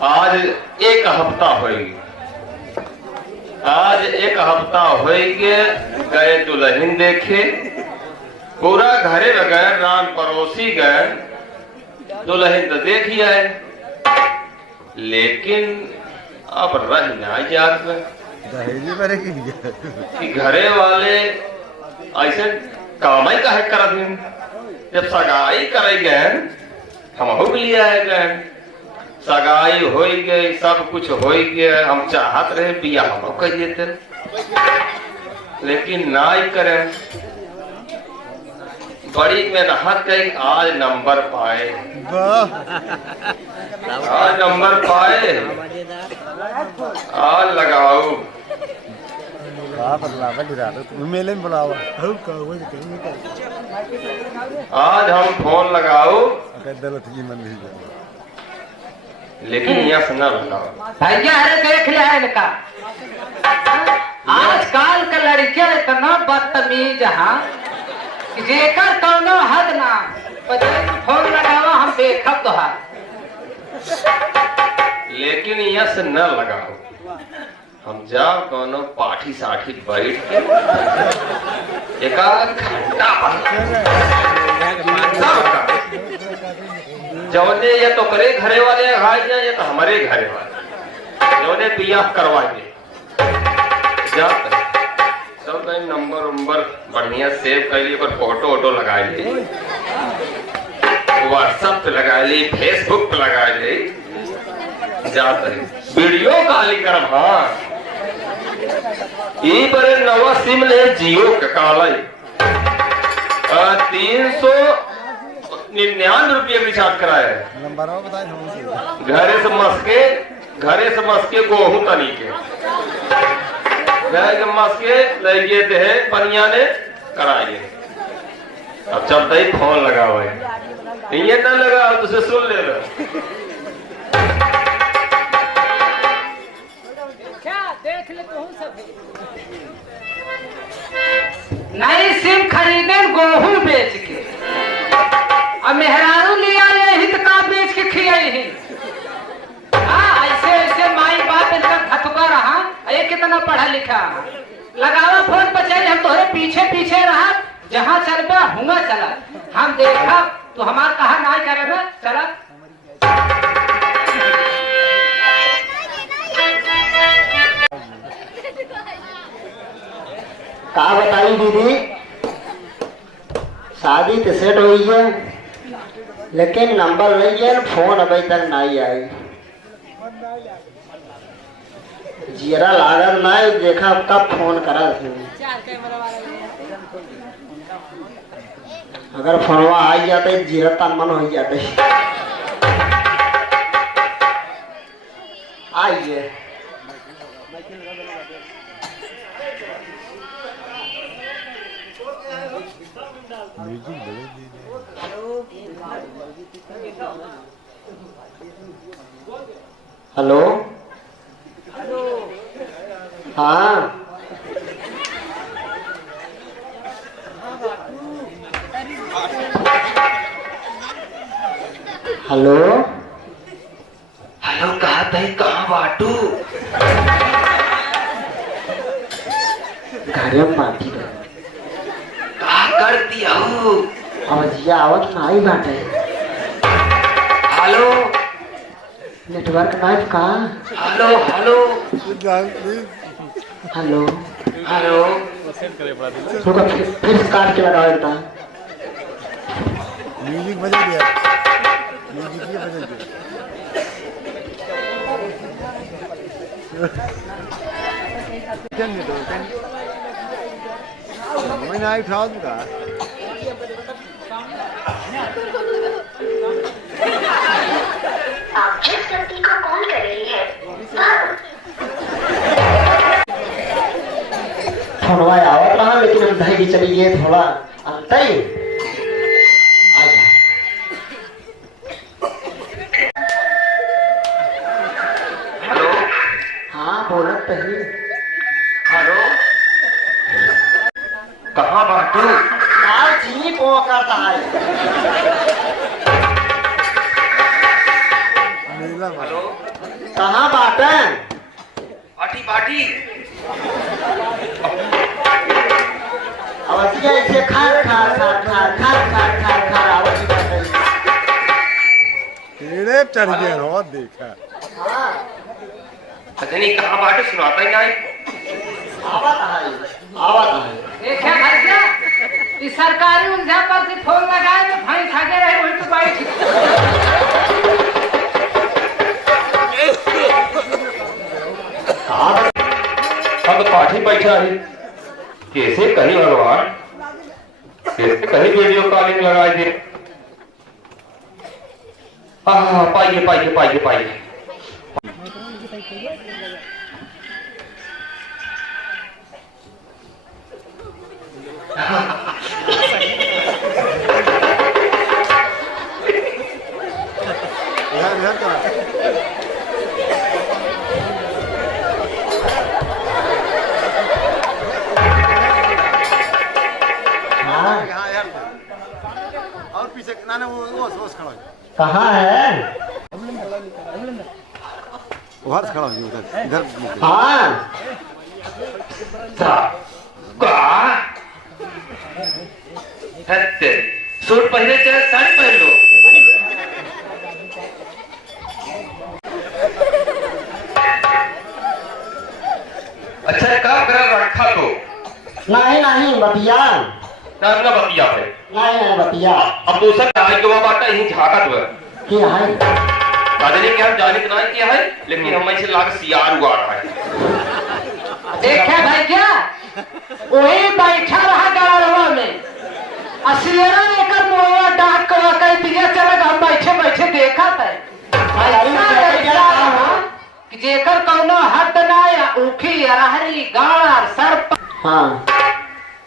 आज एक हफ्ता हो गया गए दुल्हन देखे, पूरा घरे गए, रान पड़ोसी गए, दुल्हन तो देख ही आए, लेकिन अब रह ना याद में कि घरे वाले ऐसे काम ही काहे करत हैं। जब सगाई करे गए हम हो लिया है गए, सगाई हो गई, सब कुछ हो गया, हम चाहत रहे बिया हम कह देते, लेकिन ना ही करें। बड़ी मेहनत कई, आज नंबर पाए, आज नंबर पाए, आज लगाओ आज हम फोन लगाओ, लेकिन यह ना बताओ भैया। अरे देख लिया इनका, आजकल का लड़कियां इतना बदतमीज हाँ, जेकर कौनो हद ना, फोन लगावा हम देखब तो हाँ, लेकिन यह से न लगाओ। हम जाओ कोनो पाठी साठी बैठ के एक घंटा जौने ये तो करे घरे वाले खाए, ये तो हमारे घरे वाले जौने बियाह करवाएंगे, सब कहीं नंबर उम्बर बढ़िया सेव कर लिए, पर फोटो वोटो लगा ली, व्हाट्सएप पे लगा ली, फेसबुक पे लगा ली, जाते वीडियो कॉलिंग करब। हाँ ई बड़े नवा सिम ले जियो के काला 399 रिचार्ज कराया है। घरे से मस्के गोहू तनी के मस्के लगे थे पनिया ने कराइए। अब चलते ही फोन लगा हुआ है, ये न लगा तुझे सुन ले रहा। देख ले नई सिम खरीदे गेहूं बेच के, अब मेहरारू लिया ये हित का बेच के खियाई ही। हाँ ऐसे ऐसे माई बाप इनका खतुका रहा, ये कितना पढ़ा लिखा, लगावा फोन पर चल, हम तोहरे पीछे पीछे रहा, जहाँ चलबा हुआ चला, हम देखा तो हमार कहा ना करेगा चला। का बताई दीदी, शादी तो सेट हुई है, लेकिन नंबर नहीं है, फोन अभी तक नहीं आई। जीरा लागल ना, देखा कब फोन करा थे। अगर फोनवा आ जाते जीरा तन मन हो जाते। आइए हेलो, हाँ हेलो, हेलो कहा थे, कहाँ बाटू? घरे में पार्टी कहा कर दिया हो? आवाजिया आवत नहीं बाटे। हेलो नेटवर्क नहीं का? हेलो हेलो हेलो हेलो, रुको फिर काट के लगाओ एकटा। म्यूजिक बजा दिया, म्यूजिक ये बजा दिया। मैं ना उठा दूंगा। आप जिस व्यक्ति को कॉल कर रही है फोनवा आवत रहा, लेकिन हम धैर्य चली गए थोड़ा अंतर। हेलो हाँ बोलत पहले। हेलो कहाँ बाटू? यार जी को करता है। नीला हेलो जेब चढ़ गया हो देखा। अच्छा नहीं कहाँ बाटे सुनाता ही नहीं। आवत है देखे भैया इस सरकारी उलझा पर से फोन लगाए तो भाई खाके रहे वहीं तो बैठ हम तो पाठी बैठा है कैसे कहीं भगवान कैसे कहीं वीडियो कॉलिंग लगाए दे। पाइए पाइए पाइए पाइए। इधर करा। हाँ हाँ यार और पीछे ना ना वो खड़ा है। कहाँ है? उधर खड़ा है उधर इधर। हाँ सूट पहले चाहे साड़ी पहन लो। अच्छा काम करा रखा तो नहीं नहीं बतिया ना बतिया है। नहीं बतिया अब दूसरा गाय के बाटा यही झाकत हुआ क्या है? दादाजी के हम जाने के नहीं किया है लेकिन हम ऐसे लाग सियार हुआ रहा है। देखे भैया वही बैठा रहा गाड़वा में असियरा लेकर मोया डाक कर कह दिया चल हम बैठे बैठे देखा था कि जेकर कौनो हट ना या ऊखी अरहरी गाड़ सर्प। हाँ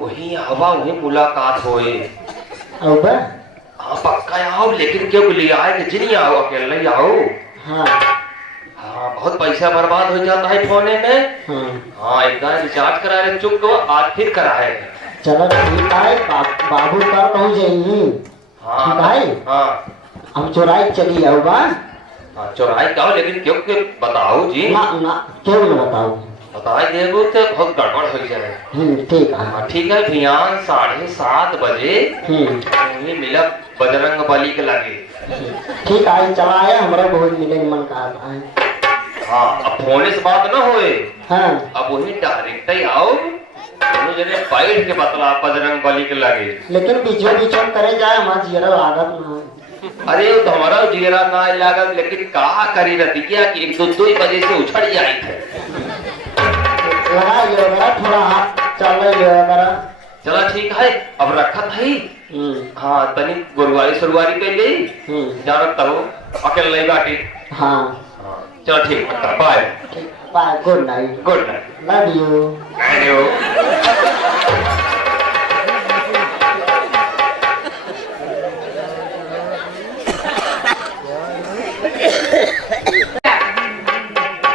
वही हवा वही मुलाकात होए। अब हाँ पक्का आओ लेकिन क्यों लिए आए कि जिन्हीं आओ अकेले आओ। हाँ हाँ बहुत पैसा बर्बाद हो जाता है फोने में। हाँ एक बार रिचार्ज करा रहे चुप गो आज फिर कराए। चलो ठीक है बाबू का कहूँ जाइए। हाँ भाई हाँ हम चौराई चली आओ बस। हाँ चौराहे का लेकिन क्यों क्यों बताओ जी। ना ना क्यों ना बताओ बताए देगो तो बहुत गड़बड़ हो जाए। ठीक है। हाँ ठीक है भियान 7:30 बजे वही मिला बजरंग बली के लगे। ठीक है चला आया हमारा बहुत मिले मन का आता है। हाँ अब फोन से बात ना होए। हाँ अब वही डायरेक्ट ही आओ दोनों जने बैठ के बतला बजरंग बली के लगे। लेकिन बीचों बीचों करे जाए हमारा जीरा लागत ना। अरे वो तो हमारा जीरा ना लागत लेकिन कहा करी रहती क्या कि 1-2 बजे से उछड़ जाए थे। लगा योगा थोड़ा हाथ चल योगा। चला ठीक है अब रखत है। हाँ तनी गुरुवारी सुरवारी पे ले जानत हो अकेले बाकी। हाँ चलो ठीक bye bye good night. Good night love you. And you.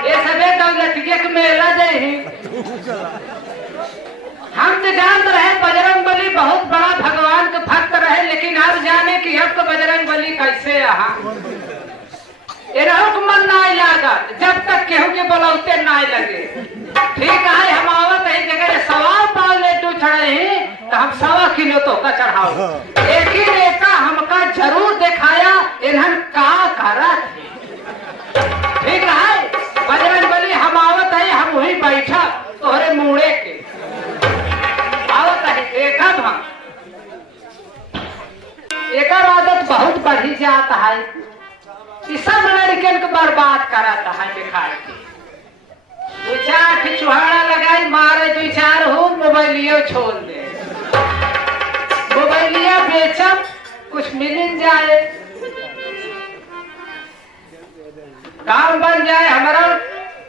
ये सबे दौलतिया के मेला जाए हम तो जानते रहे बजरंग बली बहुत बड़ा भगवान के भक्त रहे लेकिन अब जाने की अब तो बजरंग बली कैसे यहाँ मन ना लागत जब तक केहू के बोलौते ना लगे। ठीक है हम आवत है जगह 1.25 पाव लेटू चढ़े ही तो हम 1.25 किलो तो का चढ़ाओ। एक ही रेखा हमका जरूर दिखाया इन्हन का करा। ठीक है बजरंग बली हम आवत है हम वही बैठा तोहरे मुड़े के आवत है देखा था। एक आदत बहुत बढ़ी जाता है कि सब लड़कन को बर्बाद कराता है दिखाए के। 2-4 चुहाड़ा लगाई मारे 2-4 हो मोबाइलियो छोड़ दे मोबाइलिया बेचब कुछ मिल जाए काम बन जाए। हमारा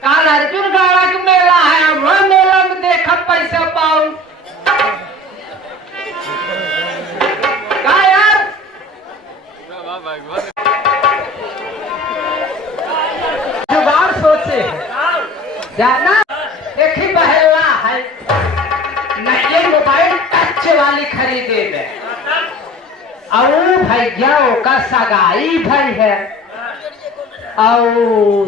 काल अर्जुन गाड़ा के मेला है वह मेला में देखा पैसा पाऊ का यार। जुगाड़ सोचे जाना एक ही बहला है न ये मोबाइल टच वाली खरीदे दे और भैया का सगाई भाई है और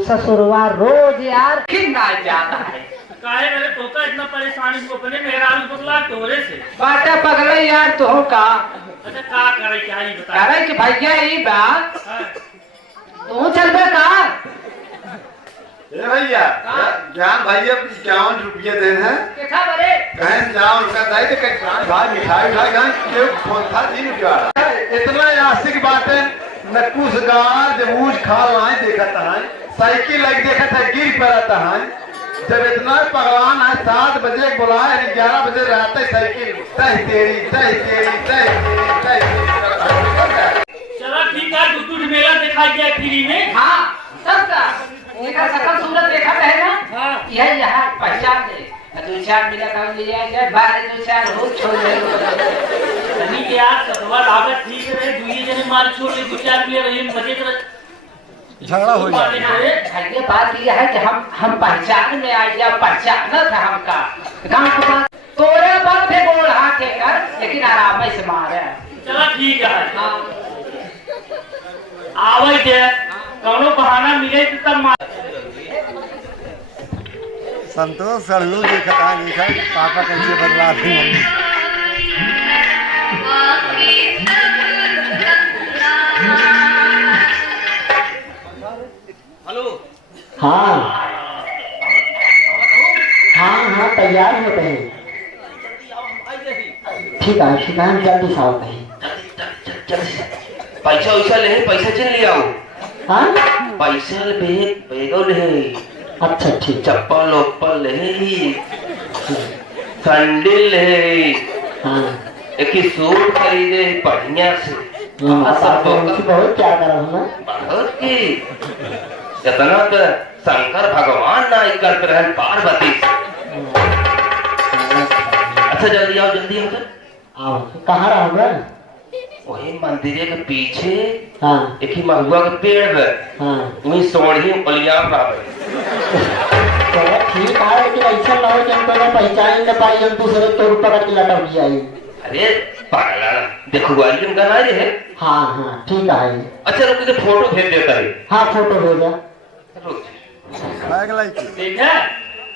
ससुरवा रोज यार कितना जाता है। काहे मेरे तोता इतना परेशानी को अपने मेहरारू बदला तोरे से बाटा पगले यार तो का अच्छा का करे क्या ही बता करे कि भैया ये बात तू चलबे का ए भैया ज्ञान भैया 51 रुपये देन है देखा बरे कहें जाओ उनका दाई तो कहीं भाई मिठाई उठाई गए क्यों फोन था 3 रुपया इतना आशिक बातें न कुछ गार जब ऊज खा लाए देखा था साइकिल लग देखा था गिर पड़ा था जब इतना पगलान है 7 बजे बुलाए 11 बजे रहता है साइकिल तह तेरी चलो ठीक है दूध मेला दिखाई दिया फ्री में। हाँ सबका इनका सकल सूरत देखा है ना। हाँ। यही यहाँ पहचान ले 2-4 मिला काम लिया जाए बाहर 2-4 हो छोड़ दे सनी के यार सदवा लागत ठीक है दुई जने मार छोड़ ले 2-4 मिले रही मजे कर झगड़ा हो जाए ये बात यह है कि हम पहचान में आ गया पहचाना था हमका गाँव के पास तोरे बल थे बोल हाथ कर लेकिन आराम से मारे। चलो ठीक है हाँ आवे थे कौनो बहाना मिले तो तब मार संतोष सरलू देखा था पापा कैसे बदला दी हाँ हाँ तैयार होते हैं ठीक है हम जल्दी से आते हैं। पैसा वैसा ले पैसा चल ले आओ। हाँ पैसा बेगो ले अच्छा ठीक चप्पल ओप्पल ले सैंडल ले हाँ एक ही सूट खरीदे बढ़िया से बहुत क्या करा हूँ मैं बहुत की इतना तो शंकर भगवान ना करते रहे पार्वती से। अच्छा जल्दी आओ सर आओ कहाँ रहोगे वही मंदिर के पीछे हाँ एक ही महुआ के पेड़ है हाँ वही सोढ़ी पलिया पावे चलो ठीक है लेकिन ऐसा ना हो कि हम पहले पहचान न पाई हम दूसरे तोड़ पकड़ के लटा भी आई। अरे पागला देखो वाली का ना है। हाँ हाँ ठीक है अच्छा रुक के फोटो भेज देता है। हाँ फोटो भेजा ठीक है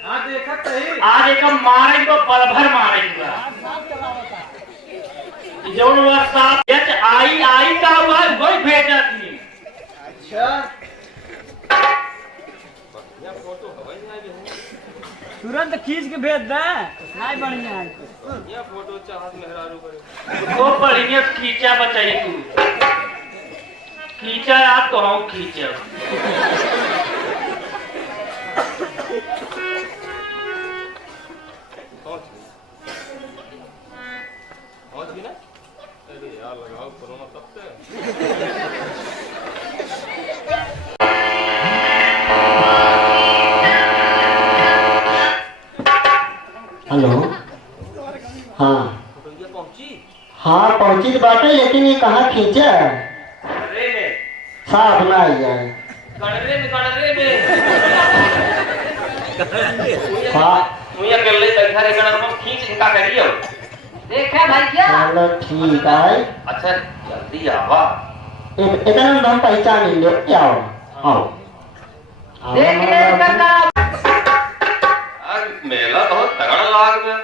हाँ देखा सही आज एक मारे को पल भर मारेगा जौन साहब आई का हुआ वही भेजा थी। अच्छा तुरंत खींच के भेज दे नहीं बढ़िया है ये फोटो चाहत मेहरारू करे वो बढ़िया खींचा बचाई तू खींचा आप तो हम खींचा यार लगाओ कोरोना तब से हेलो हाँ हाँ पहुंची तो बात है लेकिन ये कहाँ खींचा साफ ना आई जाए हाँ मुझे कर ले बैठा रे गणर में खींच का करियो देखा भैया चलो ठीक है अच्छा जल्दी आवा इतना हम पहचान लेंगे क्या हो आओ देख ले करना यार मेला बहुत तगड़ा लाग में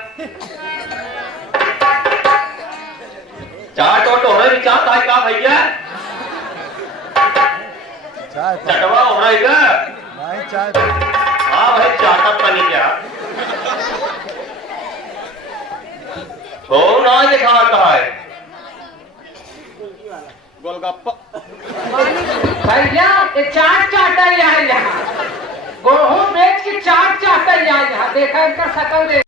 चाट ऑटो हो रही चाट है का भैया चाय चटवा हो रही है भाई चाय हाँ भाई चाटा पानी क्या हो ना दिखाता है गोलगप्पा भैया ये चाट चाटा है यहाँ गेहूं बेच के चाट चाटा है यहाँ देखा इनका शकल देख